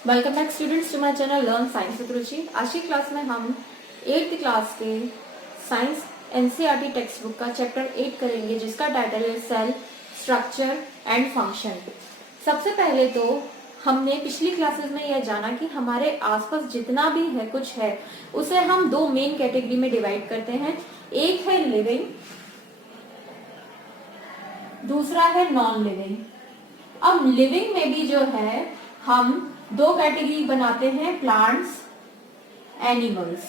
Welcome back students to my channel learn science with Ruchi. आज की class में हम 8th क्लास के साइंस एनसीईआरटी टेक्स्ट बुक का चैप्टर 8 करेंगे, जिसका टाइटल है सेल स्ट्रक्चर एंड फंक्शन। सबसे पहले तो हमने पिछली क्लासेस में यह जाना कि हमारे आसपास जितना भी है कुछ है उसे हम दो मेन कैटेगरी में डिवाइड करते हैं। एक है लिविंग, दूसरा है नॉन लिविंग। अब लिविंग में भी जो है हम दो कैटेगरी बनाते हैं, प्लांट्स, एनिमल्स।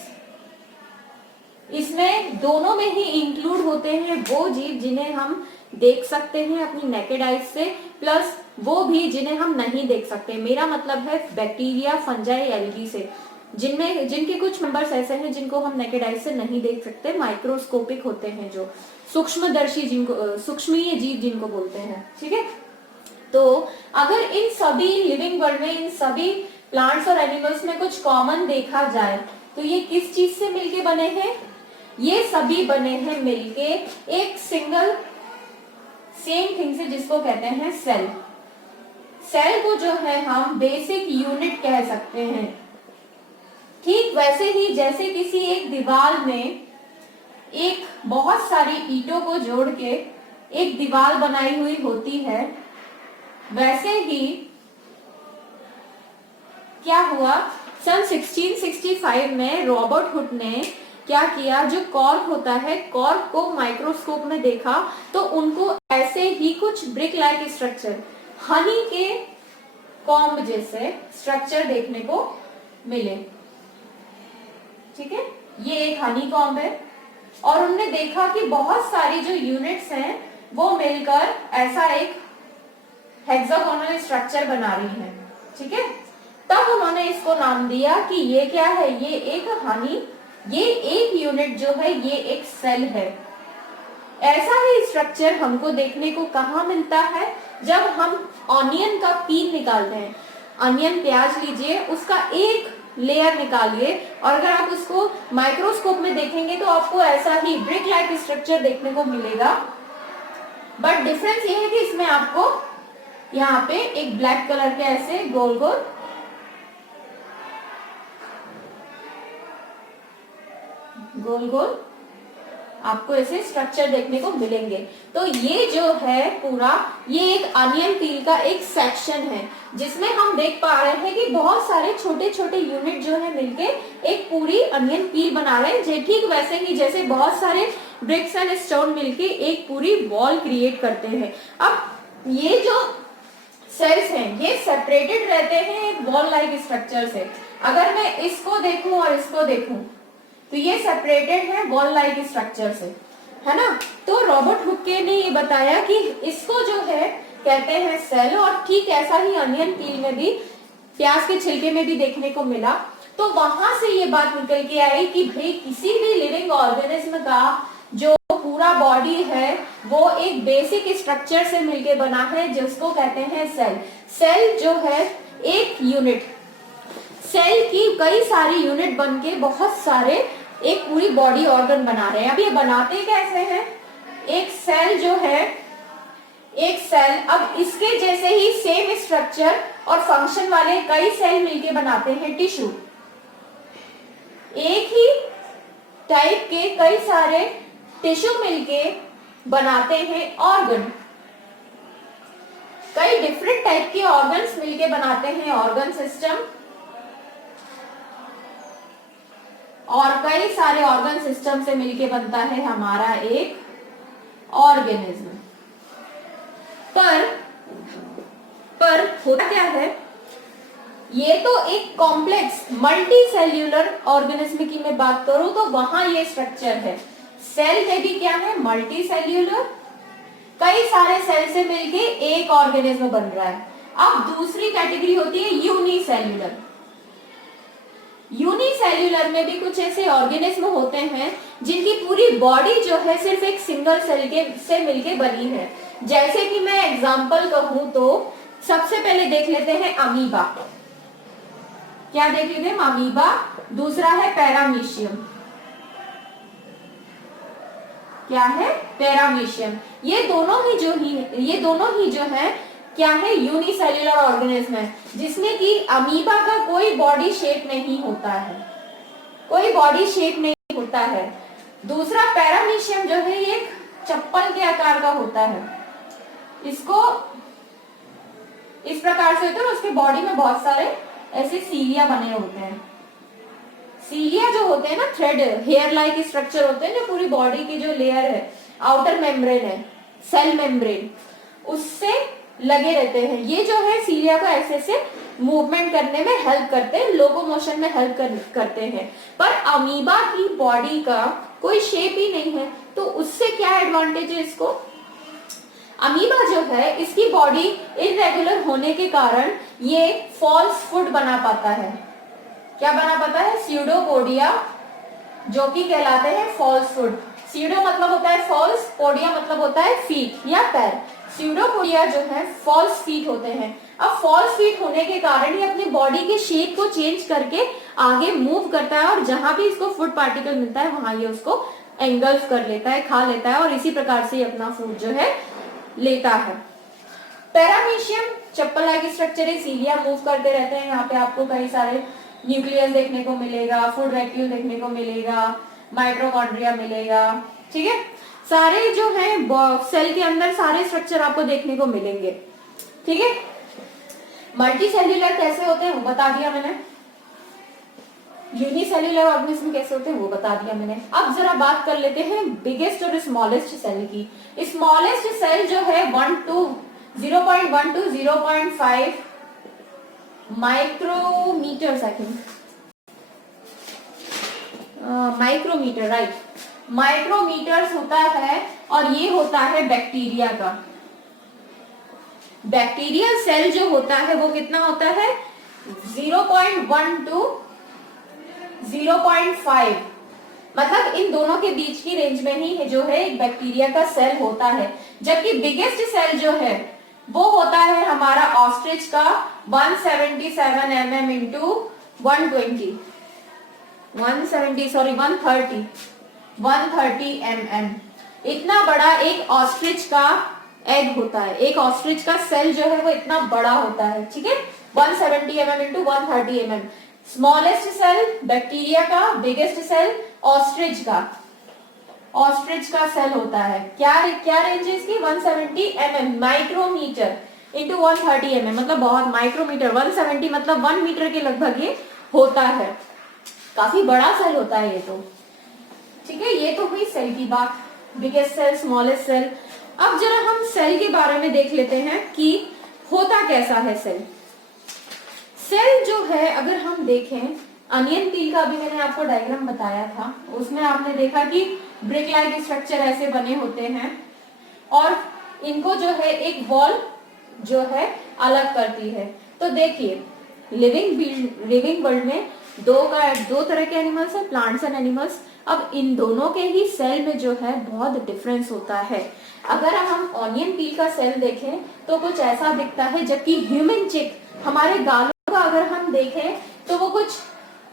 इसमें दोनों में ही इंक्लूड होते हैं वो जीव जिन्हें हम देख सकते हैं अपनी नेकेड आइज से, प्लस वो भी जिन्हें हम नहीं देख सकते। मेरा मतलब है बैक्टीरिया, फंजाई, एल्गी से, जिनके कुछ मेंबर्स ऐसे हैं जिनको हम नेकेड आइज से नहीं देख सकते, माइक्रोस्कोपिक होते हैं, जो सूक्ष्मदर्शी, जिनको सूक्ष्मीय जीव जिनको बोलते हैं। ठीक है, तो अगर इन सभी लिविंग वर्ल्ड में, इन सभी प्लांट्स और एनिमल्स में कुछ कॉमन देखा जाए तो ये किस चीज से मिलके बने हैं? ये सभी बने हैं मिलके एक सिंगल सेम थिंग से, जिसको कहते हैं सेल। सेल को जो है हम बेसिक यूनिट कह सकते हैं। ठीक वैसे ही जैसे किसी एक दीवार में एक बहुत सारी ईंटों को जोड़ के एक दीवार बनाई हुई होती है, वैसे ही क्या हुआ, सन 1665 में रॉबर्ट हुक ने क्या किया, जो कॉर्क होता है, कॉर्क को माइक्रोस्कोप में देखा तो उनको ऐसे ही कुछ ब्रिक लाइक स्ट्रक्चर, हनी के कॉम्ब जैसे स्ट्रक्चर देखने को मिले। ठीक है, ये एक हनी कॉम्ब है और उन्होंने देखा कि बहुत सारी जो यूनिट्स हैं वो मिलकर ऐसा एक हेक्सागोनल स्ट्रक्चर बना रही है। ठीक है, तब उन्होंने इसको नाम दिया कि ये क्या है, ये एक हनी, ये एक यूनिट जो है ये एक सेल है। ऐसा ही स्ट्रक्चर हमको देखने को कहाँ मिलता है? जब हम ऑनियन का पील निकालते हैं, ऑनियन प्याज लीजिए, उसका एक लेयर निकालिए और अगर आप उसको माइक्रोस्कोप में देखेंगे तो आपको ऐसा ही ब्रिक लाइक स्ट्रक्चर देखने को मिलेगा। बट डिफरेंस ये है कि इसमें आपको यहाँ पे एक ब्लैक कलर के ऐसे गोल गोल आपको ऐसे स्ट्रक्चर देखने को मिलेंगे। तो ये जो है पूरा, ये एक अनियन पील का एक सेक्शन है जिसमें हम देख पा रहे हैं कि बहुत सारे छोटे छोटे यूनिट जो है मिलके एक पूरी अनियन पील बना रहे हैं। ठीक वैसे ही जैसे बहुत सारे ब्रिक्स एंड स्टोन मिलके एक पूरी वॉल क्रिएट करते हैं। अब ये जो सेल्स हैं ये सेपरेटेड रहते हैं एक वॉल लाइक स्ट्रक्चर से। अगर मैं इसको देखूं और इसको देखूं तो ये सेपरेटेड है वॉल लाइक स्ट्रक्चर से, है ना। तो रॉबर्ट हुक ने ये बताया कि इसको जो है कहते हैं सेल, और ठीक ऐसा ही अनियन पील में भी, प्याज के छिलके में भी देखने को मिला। तो वहां से ये बात निकल के आई कि भाई किसी भी लिविंग ऑर्गेनिज्म का जो पूरा बॉडी है वो एक बेसिक स्ट्रक्चर से मिलके बना है, जिसको कहते हैं सेल। सेल जो है एक यूनिट, सेल की कई सारी यूनिट बनके बहुत सारे एक पूरी बॉडी ऑर्गन बना रहे हैं। अब ये बनाते कैसे हैं? एक सेल जो है, एक सेल, अब इसके जैसे ही सेम स्ट्रक्चर और फंक्शन वाले कई सेल मिलके बनाते हैं टिश्यू। एक ही टाइप के कई सारे टिश्यू मिलके बनाते हैं ऑर्गन। कई डिफरेंट टाइप के ऑर्गन्स मिलके बनाते हैं ऑर्गन सिस्टम, और कई सारे ऑर्गन सिस्टम से मिलके बनता है हमारा एक ऑर्गेनिज्म। पर होता क्या है, ये तो एक कॉम्प्लेक्स मल्टी सेल्यूलर ऑर्गेनिज्म की मैं बात करूं तो वहां ये स्ट्रक्चर है। सेल में भी क्या है, मल्टी सेल्यूलर, कई सारे सेल से मिलके एक ऑर्गेनिज्म बन रहा है। अब दूसरी कैटेगरी होती है यूनिसेल्यूलर। यूनिसेल्यूलर में भी कुछ ऐसे ऑर्गेनिज्म होते हैं जिनकी पूरी बॉडी जो है सिर्फ एक सिंगल सेल के से मिलके बनी है। जैसे कि मैं एग्जांपल कहूं तो सबसे पहले देख लेते हैं अमीबा। क्या देख लेते हैं? अमीबा। दूसरा है पैरामीशियम। क्या है? पैरामीशियम। ये दोनों ही जो है क्या है, यूनिसेल्युलर ऑर्गेनिज्म है, जिसमें कि अमीबा का कोई बॉडी शेप नहीं होता है, कोई बॉडी शेप नहीं होता है। दूसरा पैरामीशियम जो है ये एक चप्पल के आकार का होता है, इसको इस प्रकार से होता है, उसके बॉडी में बहुत सारे ऐसे सीलिया बने होते हैं। सीलिया जो होते हैं ना, थ्रेड हेयर लाइक स्ट्रक्चर होते हैं जो पूरी बॉडी की जो लेयर है, आउटर मेम्ब्रेन है, सेल मेम्ब्रेन, उससे लगे रहते हैं। ये जो है सीलिया को ऐसे से मूवमेंट करने में हेल्प करते हैं, लोकोमोशन में हेल्प करते हैं। पर अमीबा की बॉडी का कोई शेप ही नहीं है, तो उससे क्या एडवांटेज है इसको, अमीबा जो है इसकी बॉडी इरेगुलर होने के कारण ये फॉल्स फुट बना पाता है। क्या बना पाता है, स्यूडोपोडिया, जो कि कहलाते हैं फॉल्स फुट। स्यूडो मतलब होता है फॉल्स, पोडिया मतलब होता है फीट या पैर। स्यूडोपोडिया जो है फॉल्स फीट होते हैं। अब फॉल्स फीट होने के कारण ये अपनी बॉडी के शेप को चेंज करके आगे मूव करता है, और जहां भी इसको फूड पार्टिकल मिलता है वहां ये उसको एंगल्फ कर लेता है, खा लेता है, और इसी प्रकार से अपना फूड जो है लेता है। पैरामीशियम चप्पल लाइक स्ट्रक्चर है, सीलिया मूव करते रहते हैं। यहाँ पे आपको कई सारे न्यूक्लियस देखने को मिलेगा, फूड वैक्यूल देखने को मिलेगा, माइटोकॉन्ड्रिया मिलेगा, ठीक है। सारे जो है सेल के अंदर सारे स्ट्रक्चर आपको देखने को मिलेंगे, ठीक है। मल्टी सेल्यूलर कैसे होते हैं वो बता दिया मैंने, यूनिसेल्युलर ऑर्गेनिज्म कैसे होते हैं वो बता दिया मैंने। अब जरा बात कर लेते हैं बिगेस्ट और स्मॉलेस्ट सेल की। स्मॉलेस्ट सेल जो है 0.1 to 0.5 micrometer, I think micrometer, right, micrometers होता है, और ये होता है बैक्टीरिया का। बैक्टीरियल सेल जो होता है वो कितना होता है, 0.1 to 0.5, मतलब इन दोनों के बीच की रेंज में ही जो है एक बैक्टीरिया का सेल होता है। जबकि बिगेस्ट सेल जो है वो होता है हमारा ऑस्ट्रिच का 177 mm इंटू 130 mm। इतना बड़ा एक ऑस्ट्रिच का एग होता है, एक ऑस्ट्रिच का सेल जो है वो इतना बड़ा होता है, ठीक है। 170 mm into 130 mm। Smallest cell bacteria का, बिगेस्ट सेल ऑस्ट्रिच का सेल होता है। क्या रेंज है इसकी, 170 mm माइक्रोमीटर इंटू 130 mm, मतलब बहुत माइक्रोमीटर, 170 मतलब 1 मीटर के लगभग ये होता है। काफी बड़ा सेल होता है ये तो, ठीक है। ये तो हुई सेल की बात, बिगेस्ट सेल, स्मॉलेस्ट सेल। अब जरा हम सेल के बारे में देख लेते हैं कि होता कैसा है सेल। सेल जो है अगर हम देखें, अनियन पील का अभी मैंने आपको डायग्राम बताया था, उसमें आपने देखा कि ब्रिक लाइक स्ट्रक्चर ऐसे बने होते हैं, और इनको जो है एक वॉल जो है अलग करती है। तो देखिए लिविंग वर्ल्ड में दो तरह के एनिमल्स है, प्लांट्स एंड एनिमल्स। अब इन दोनों के ही सेल में जो है बहुत डिफरेंस होता है। अगर हम ऑनियन पील का सेल देखें तो कुछ ऐसा दिखता है, जबकि ह्यूमन चिक, हमारे गालों का अगर हम देखें तो वो कुछ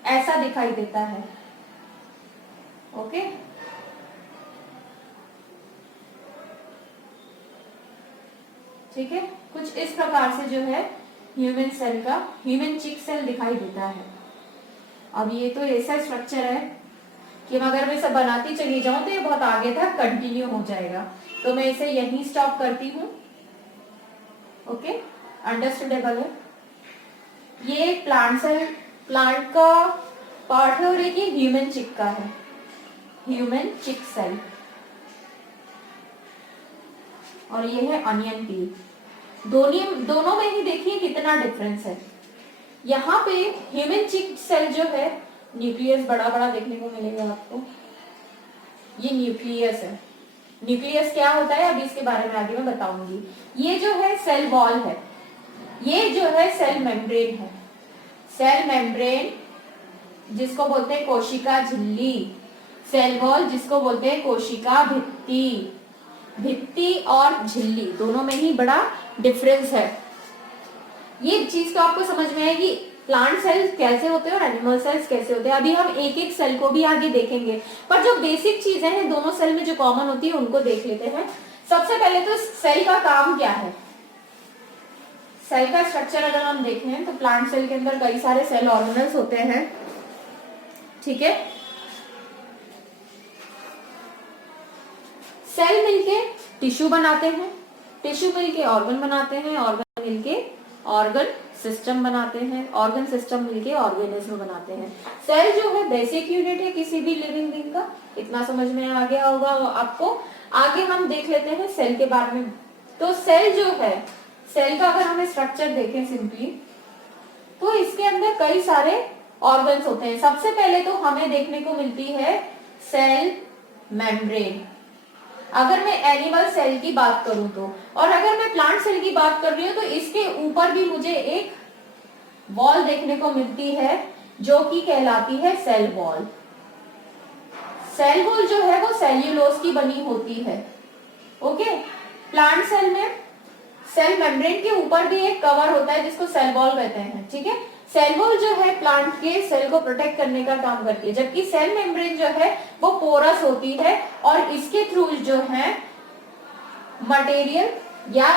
ऐसा दिखाई देता है, ओके। ठीक है, कुछ इस प्रकार से जो है ह्यूमन चिक सेल दिखाई देता है। अब ये तो ऐसा स्ट्रक्चर है कि अगर मैं इसे बनाती चली जाऊं तो ये बहुत आगे तक कंटिन्यू हो जाएगा, तो मैं इसे यहीं स्टॉप करती हूँ, ओके, अंडरस्टूडेबल है। ये प्लांट का पार्ट है और एक ह्यूमन चिक का है, ह्यूमन चिक सेल, और ये है अनियन पील। दोनों में ही देखिए कितना डिफरेंस है। यहाँ पे ह्यूमन चिक सेल जो है, न्यूक्लियस बड़ा बड़ा देखने को मिलेगा आपको, ये न्यूक्लियस है। न्यूक्लियस क्या होता है अभी इसके बारे में आगे मैं बताऊंगी। ये जो है सेल वॉल है, ये जो है सेल मेम्ब्रेन है। सेल मेम्ब्रेन जिसको बोलते हैं कोशिका झिल्ली, सेल वॉल जिसको बोलते हैं कोशिका भित्ति। भित्ति और झिल्ली दोनों में ही बड़ा डिफरेंस है। ये चीज तो आपको समझ में आएगी प्लांट सेल्स कैसे होते हैं और एनिमल सेल्स कैसे होते हैं। अभी हम एक एक सेल को भी आगे देखेंगे, पर जो बेसिक चीजें हैं दोनों सेल में जो कॉमन होती है उनको देख लेते हैं। सबसे पहले तो सेल का काम क्या है, सेल का स्ट्रक्चर अगर हम देखें तो प्लांट सेल के अंदर कई सारे सेल ऑर्गेनल्स होते हैं, ठीक है। सेल मिलके टिश्यू बनाते हैं, टिश्यू मिलके ऑर्गन बनाते हैं, ऑर्गन मिलके ऑर्गन सिस्टम बनाते हैं, ऑर्गन सिस्टम मिलके ऑर्गेनिज्म बनाते हैं। सेल जो है बेसिक यूनिट है किसी भी लिविंग बीइंग का, इतना समझ में आ गया होगा आपको। आगे हम देख लेते हैं सेल के बारे में। तो सेल जो है, सेल का अगर हमें स्ट्रक्चर देखें सिंपली, तो इसके अंदर कई सारे ऑर्गन्स होते हैं। सबसे पहले तो हमें देखने को मिलती है सेल मेम्ब्रेन, अगर मैं एनिमल सेल की बात करूं तो। और अगर मैं प्लांट सेल की बात कर रही हूं तो इसके ऊपर भी मुझे एक वॉल देखने को मिलती है जो कि कहलाती है सेल वॉल। सेल वॉल जो है वो सेल्यूलोज की बनी होती है, ओके। प्लांट सेल में सेल मेम्ब्रेन के ऊपर भी एक कवर होता है जिसको सेल वॉल कहते हैं, ठीक है। सेल वॉल जो है प्लांट के सेल को प्रोटेक्ट करने का काम करती है, जबकि सेल मेम्ब्रेन जो है वो पोरस होती है और इसके थ्रू जो है मटेरियल या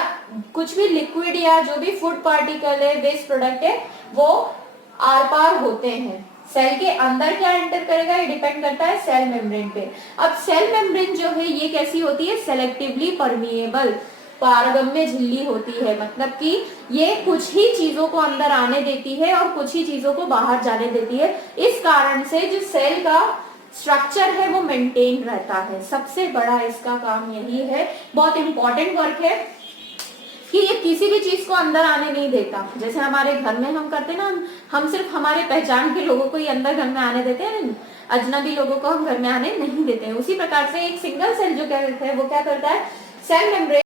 कुछ भी लिक्विड या जो भी फूड पार्टिकल है, वेस्ट प्रोडक्ट है, वो आर पार होते हैं। सेल के अंदर क्या एंटर करेगा ये डिपेंड करता है सेल मेम्ब्रेन पे। अब सेल मेम्ब्रेन जो है ये कैसी होती है, सेलेक्टिवली परमिएबल, पारगम्य झिल्ली होती है, मतलब कि ये कुछ ही चीजों को अंदर आने देती है और कुछ ही चीजों को बाहर जाने देती है। इस कारण से जो सेल का स्ट्रक्चर है वो मेंटेन रहता है। सबसे बड़ा इसका काम यही है, बहुत इंपॉर्टेंट वर्क है कि ये किसी भी चीज को अंदर आने नहीं देता। जैसे हमारे घर में हम करते ना, हम सिर्फ हमारे पहचान के लोगों को ही अंदर घर में आने देते हैं, अजनबी लोगों को हम घर में आने नहीं देते हैं। उसी प्रकार से एक सिंगल सेल जो कहते हैं वो क्या करता है, सेल मेम्ब्रेन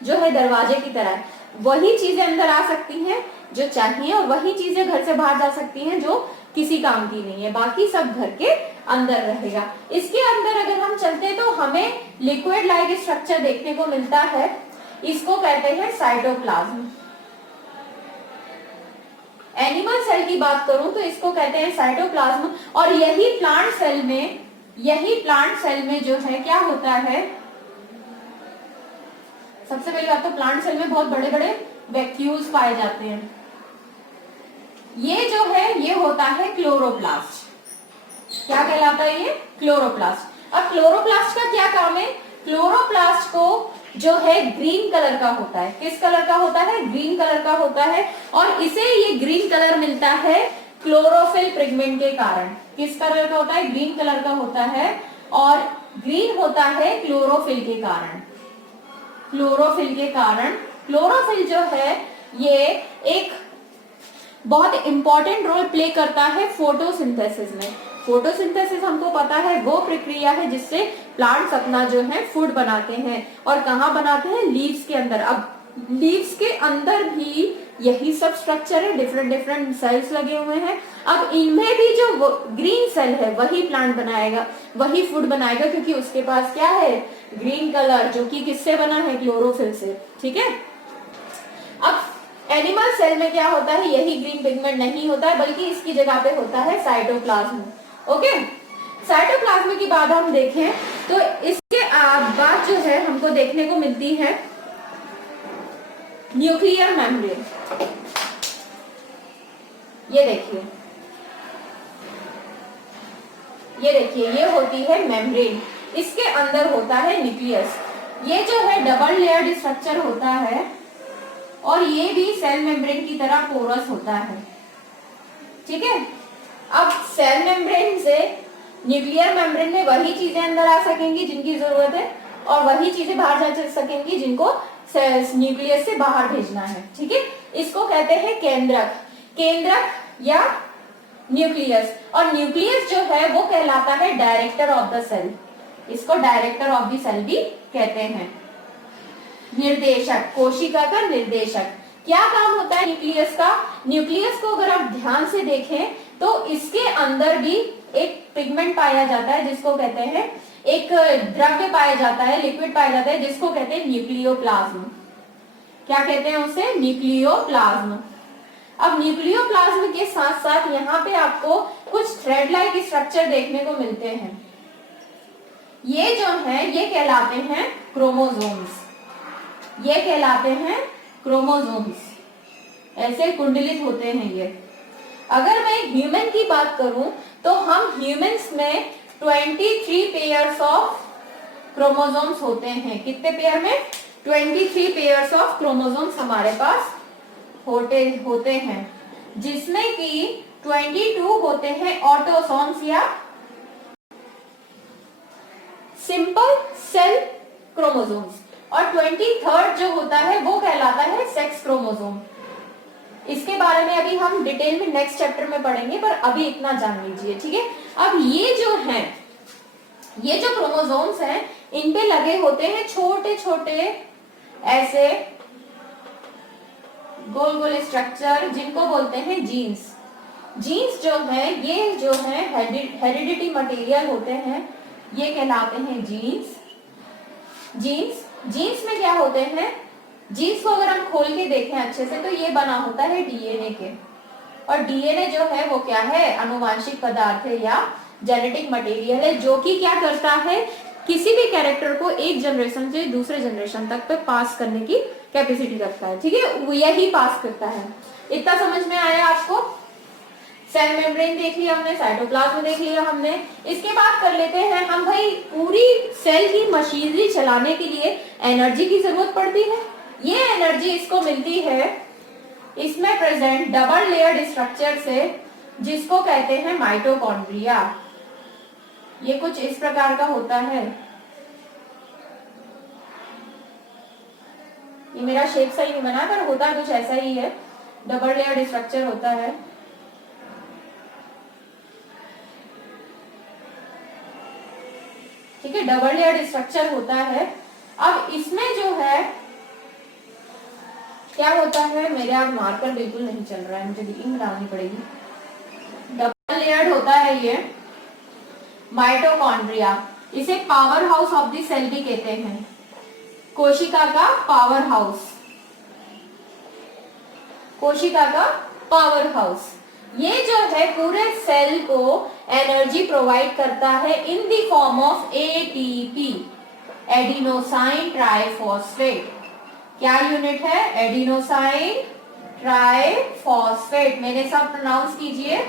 जो है दरवाजे की तरह है, वही चीजें अंदर आ सकती हैं जो चाहिए और वही चीजें घर से बाहर जा सकती हैं जो किसी काम की नहीं है, बाकी सब घर के अंदर रहेगा। इसके अंदर अगर हम चलते हैं तो हमें लिक्विड लाइक स्ट्रक्चर देखने को मिलता है, इसको कहते हैं साइटोप्लाज्म। एनिमल सेल की बात करूं तो इसको कहते हैं साइटोप्लाज्म। और यही प्लांट सेल में जो है क्या होता है, सबसे पहले बात तो प्लांट सेल में बहुत बड़े बड़े वैक्यूल्स पाए जाते हैं। ये जो है ये होता है क्लोरोप्लास्ट। क्या कहलाता है ये, क्लोरोप्लास्ट। अब क्लोरोप्लास्ट का क्या काम है, क्लोरोप्लास्ट को जो है ग्रीन कलर का होता है। किस कलर का होता है, ग्रीन कलर का होता है। और इसे ये ग्रीन कलर मिलता है क्लोरोफिल पिगमेंट के कारण। किस कलर का होता है, ग्रीन कलर का होता है, और ग्रीन होता है क्लोरोफिल के कारण। क्लोरोफिल जो है ये एक बहुत इंपॉर्टेंट रोल प्ले करता है फोटोसिंथेसिस में। फोटोसिंथेसिस हमको पता है वो प्रक्रिया है जिससे प्लांट्स अपना जो है फूड बनाते हैं। और कहाँ बनाते हैं, लीव्स के अंदर। अब लीव्स के अंदर भी यही सब स्ट्रक्चर है, डिफरेंट सेल्स लगे हुए हैं। अब इनमें भी जो ग्रीन सेल है वही प्लांट बनाएगा, वही फूड बनाएगा, क्योंकि उसके पास क्या है, ग्रीन कलर, जो कि किससे बना है, क्लोरोफिल से, ठीक है। अब एनिमल सेल में क्या होता है, यही ग्रीन पिगमेंट नहीं होता है, बल्कि इसकी जगह पे होता है साइटोप्लाज्म। ओके, साइटोप्लाज्म की बात हम देखें तो इसके बाद जो है हमको देखने को मिलती है न्यूक्लियर मेम्ब्रेन। ये देखिए ये होती है मेम्ब्रेन, इसके अंदर होता है न्यूक्लियस। ये जो है डबल लेयर्ड स्ट्रक्चर होता है और ये भी सेल मेम्ब्रेन की तरह पोरस होता है, ठीक है। अब सेल मेम्ब्रेन से न्यूक्लियर मेम्ब्रेन में वही चीजें अंदर आ सकेंगी जिनकी जरूरत है, और वही चीजें बाहर जा सकेंगी जिनको न्यूक्लियस से बाहर भेजना है, ठीक है। इसको कहते हैं केंद्रक या न्यूक्लियस। और न्यूक्लियस जो है वो कहलाता है डायरेक्टर ऑफ द सेल। इसको डायरेक्टर ऑफ द सेल भी कहते हैं, निर्देशक, कोशिका का निर्देशक। क्या काम होता है न्यूक्लियस का, न्यूक्लियस को अगर आप ध्यान से देखें तो इसके अंदर भी एक पिगमेंट पाया जाता है जिसको कहते हैं, एक द्रव्य पाया जाता है, लिक्विड पाया जाता है जिसको कहते हैं न्यूक्लियोप्लाज्म। क्या कहते हैं उसे, न्यूक्लियोप्लाज्म। अब न्यूक्लियोप्लाज्म के साथ साथ यहाँ पे आपको कुछ थ्रेड लाइक स्ट्रक्चर देखने को मिलते हैं। ये जो है ये कहलाते हैं क्रोमोसोम्स। ऐसे कुंडलित होते हैं ये। अगर मैं ह्यूमन की बात करूं तो हम ह्यूमंस में 23 पेयर्स ऑफ क्रोमोसोम्स होते हैं। कितने पेयर में? 23 पेयर्स ऑफ क्रोमोसोम्स हमारे पास होते हैं, जिसमें कि 22 होते हैं ऑटोसोम्स या सिंपल सेल क्रोमोसोम्स, और 23rd जो होता है वो कहलाता है सेक्स क्रोमोसोम। इसके बारे में अभी हम डिटेल में नेक्स्ट चैप्टर में पढ़ेंगे, पर अभी इतना जान लीजिए, ठीक है। अब ये जो क्रोमोसोम्स हैं, इन पे लगे होते हैं छोटे छोटे ऐसे गोल गोल स्ट्रक्चर, जिनको बोलते हैं जीन्स। जीन्स जो है, ये जो है हेरिडिटी मटेरियल होते हैं, ये कहलाते हैं जीन्स। जीन्स में क्या होते हैं? जीन्स को अगर हम खोल के देखें अच्छे से तो ये बना होता है डीएनए के, और डीएनए जो है वो क्या है? अनुवांशिक पदार्थ है या जेनेटिक मटेरियल है, जो कि क्या करता है? किसी भी कैरेक्टर को एक जनरेशन से दूसरे जनरेशन तक पे पास करने की कैपेसिटी रखता है, ठीक है। वो यही पास करता है। इतना समझ में आया आपको? सेल मेम्ब्रेन देख लिया हमने, साइटोप्लाज्म देख लिया हमने। इसके बाद कर लेते हैं हम भाई, पूरी सेल की मशीनरी चलाने के लिए एनर्जी की जरूरत पड़ती है। ये एनर्जी इसको मिलती है इसमें प्रेजेंट डबल लेयर्ड स्ट्रक्चर से, जिसको कहते हैं माइटोकॉन्ड्रिया। ये कुछ इस प्रकार का होता है। ये मेरा शेप सही नहीं बना, पर होता कुछ ऐसा ही है। डबल लेयर्ड स्ट्रक्चर होता है। ठीक है, डबल लेयर्ड स्ट्रक्चर होता है। अब इसमें जो है क्या होता है, मेरे आप मार्कर बिल्कुल नहीं चल रहा है, मुझे इंक डालनी पड़ेगी। डबल लेयर्ड होता है ये माइटोकॉन्ड्रिया। इसे power house of the cell भी कहते हैं, कोशिका का पावर हाउस, कोशिका का पावर हाउस। ये जो है पूरे सेल को एनर्जी प्रोवाइड करता है in the form of ATP, adenosine triphosphate. क्या यूनिट है? Adenosine triphosphate. मेरे साथ प्रोनाउंस कीजिए,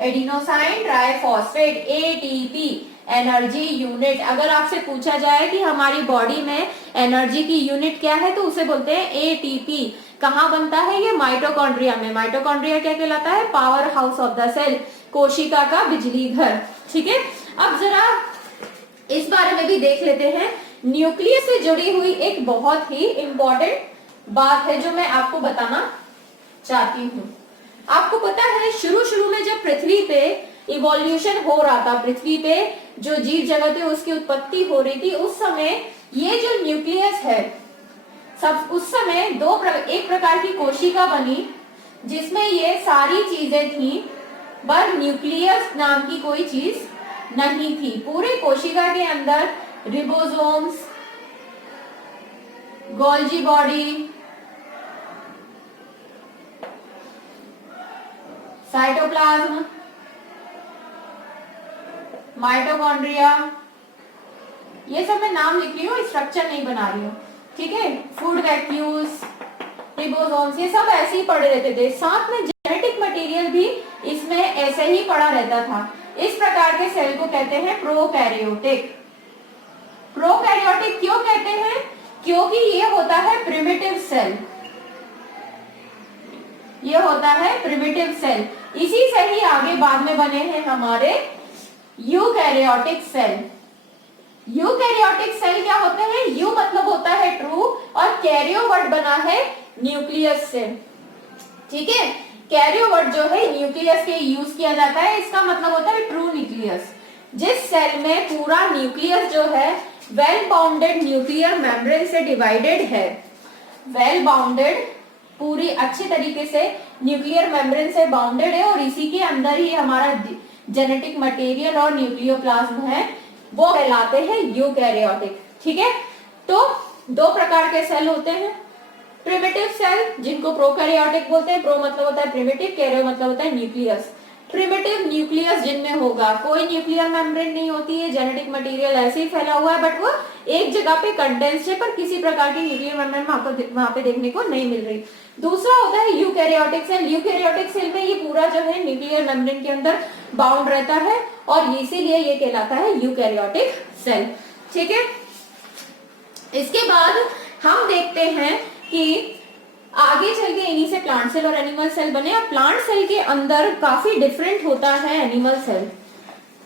adenosine triphosphate, ATP, energy unit. अगर आपसे पूछा जाए कि हमारी बॉडी में एनर्जी की यूनिट क्या है, तो उसे बोलते हैं एटीपी। कहाँ बनता है ये? माइटोकॉन्ड्रिया में। माइटोकॉन्ड्रिया क्या कहलाता है? Power house of the cell, कोशिका का बिजली घर, ठीक है। अब जरा इस बारे में भी देख लेते हैं। न्यूक्लियस से जुड़ी हुई एक बहुत ही इंपॉर्टेंट बात है जो मैं आपको बताना चाहती हूँ। आपको पता है शुरू में जब पृथ्वी पे इवोल्यूशन हो रहा था, पृथ्वी पे जो जीव जगत है उसकी उत्पत्ति हो रही थी, उस समय ये जो न्यूक्लियस है, सब उस समय एक प्रकार की कोशिका बनी जिसमें ये सारी चीजें थी, पर न्यूक्लियस नाम की कोई चीज नहीं थी। पूरे कोशिका के अंदर रिबोसोम्स, गोल्जी बॉडी, साइटोप्लाज्म, माइटोकॉन्ड्रिया, ये सब मैं नाम लिख रही हूँ, स्ट्रक्चर नहीं बना रही हूँ, ठीक है। फूड वैक्यूल्स, रिबोसोम्स, ये सब ऐसे ही पड़े रहते थे। साथ में जेनेटिक मटेरियल भी इसमें ऐसे ही पड़ा रहता था। इस प्रकार के सेल को कहते हैं प्रोकैरियोटिक। प्रोकैरियोटिक क्यों कहते हैं? क्योंकि ये होता है प्रिमिटिव सेल, ये होता है प्रिमिटिव सेल। इसी से ही आगे बाद में बने हैं हमारे यूकैरियोटिक सेल। यूकैरियोटिक सेल क्या होते हैं? यू मतलब होता है ट्रू, और कैरियो वर्ड बना है न्यूक्लियस से, ठीक है। कैरियो वर्ड जो है न्यूक्लियस के यूज किया जाता है, इसका मतलब होता है ट्रू न्यूक्लियस। जिस सेल में पूरा न्यूक्लियस जो है वेल बाउंडेड न्यूक्लियर मेम्ब्रेन से डिवाइडेड है, वेल बाउंडेड, पूरी अच्छे तरीके से न्यूक्लियर मेम्ब्रेन से बाउंडेड है, और इसी के अंदर ही हमारा जेनेटिक मटेरियल और न्यूक्लियोप्लाज्म है, वो कहलाते हैं यूकैरियोटिक, ठीक है। तो दो प्रकार के सेल होते हैं, प्रिमिटिव सेल जिनको प्रोकैरियोटिक बोलते हैं। प्रो मतलब होता है प्रिमिटिव, कैरियो मतलब होता है न्यूक्लियस। प्रिमिटिव न्यूक्लियस जिनमें होगा, कोई न्यूक्लियर मेम्ब्रेन नहीं होती है, जेनेटिक मटेरियल ऐसे ही फैला हुआ है, बट वो एक जगह पे कंडेंस्ड है, पर किसी प्रकार की न्यूक्लियर मेम्ब्रेन वहां पे देखने को नहीं मिल रही। दूसरा होता है यूकैरियोटिक सेल। यूकैरियोटिक सेल में ये पूरा जो है न्यूक्लियर मेम्ब्रेन के अंदर बाउंड रहता है और इसीलिए ये कहलाता है यूकैरियोटिक सेल। ठीक है, इसके बाद हम देखते हैं कि आगे चल के इन्हीं से प्लांट सेल और एनिमल सेल बने। और प्लांट सेल के अंदर काफी डिफरेंट होता है एनिमल सेल।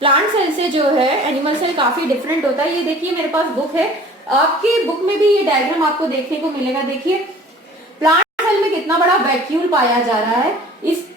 प्लांट सेल से जो है एनिमल सेल काफी डिफरेंट होता है। ये देखिए मेरे पास बुक है, आपकी बुक में भी ये डायग्राम आपको देखने को मिलेगा। देखिए प्लांट सेल में कितना बड़ा वैक्यूल पाया जा रहा है।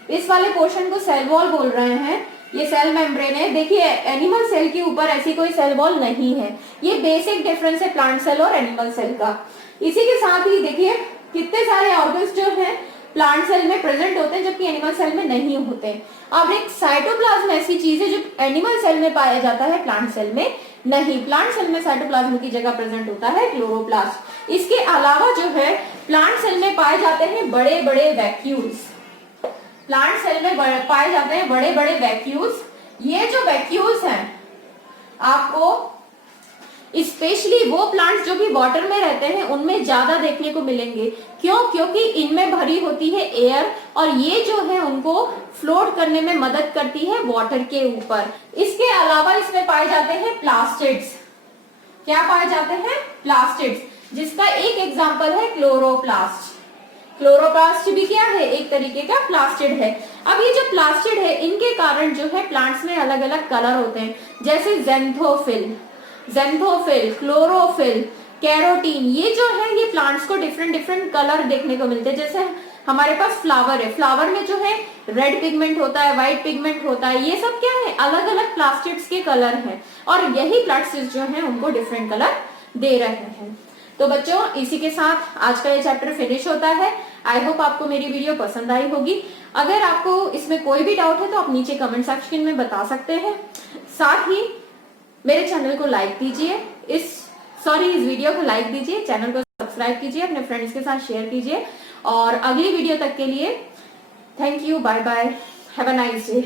इस वाले पोर्शन को सेल वॉल बोल रहे हैं, ये सेल मेम्ब्रेन है। देखिए एनिमल सेल के ऊपर ऐसी कोई सेल वॉल नहीं है। ये बेसिक डिफरेंस है प्लांट सेल और एनिमल सेल का। इसी के साथ ही देखिए कितने सारे ऑर्गन्स जो हैं प्लांट सेल में प्रेजेंट होते हैं जबकि एनिमल सेल में नहीं होते। अब एक साइटोप्लाज्म ऐसी चीज है जो एनिमल सेल में पाया जाता है, प्लांट सेल में नहीं। प्लांट सेल में साइटोप्लाज्म की जगह प्रेजेंट होता है क्लोरोप्लास्ट। इसके अलावा जो है प्लांट सेल में पाए जाते हैं बड़े बड़े वैक्यूल्स। प्लांट सेल में पाए जाते हैं बड़े बड़े वैक्यूल्स। ये जो वैक्यूल्स हैं आपको स्पेशली वो प्लांट्स जो भी वाटर में रहते हैं उनमें ज्यादा देखने को मिलेंगे। क्यों? क्योंकि इनमें भरी होती है एयर और ये जो है उनको फ्लोट करने में मदद करती है वाटर के ऊपर। इसके अलावा इसमें पाए जाते हैं प्लास्टिड्स। क्या पाए जाते हैं? प्लास्टिड्स, जिसका एक एग्जाम्पल है क्लोरोप्लास्ट। क्लोरोप्लास्ट भी क्या है? एक तरीके का प्लास्टिड है। अब ये जो प्लास्टिड है इनके कारण जो है प्लांट्स में अलग अलग कलर होते हैं, जैसे ज़ैंथोफिल, क्लोरोफिल, कैरोटीन। ये जो है ये प्लांट्स को डिफरेंट कलर देखने को मिलते हैं। जैसे हमारे पास फ्लावर है, फ्लावर में जो है रेड पिगमेंट होता है, व्हाइट पिगमेंट होता है। ये सब क्या है? अलग अलग प्लास्टिड्स के कलर हैं और यही प्लास्टिड्स जो है उनको डिफरेंट कलर दे रहे हैं। तो बच्चों इसी के साथ आज का ये चैप्टर फिनिश होता है। आई होप आपको मेरी वीडियो पसंद आई होगी। अगर आपको इसमें कोई भी डाउट है तो आप नीचे कमेंट सेक्शन में बता सकते हैं। साथ ही मेरे चैनल को लाइक कीजिए, इस वीडियो को लाइक दीजिए, चैनल को सब्सक्राइब कीजिए, अपने फ्रेंड्स के साथ शेयर कीजिए और अगली वीडियो तक के लिए thank you, bye bye, have a nice day.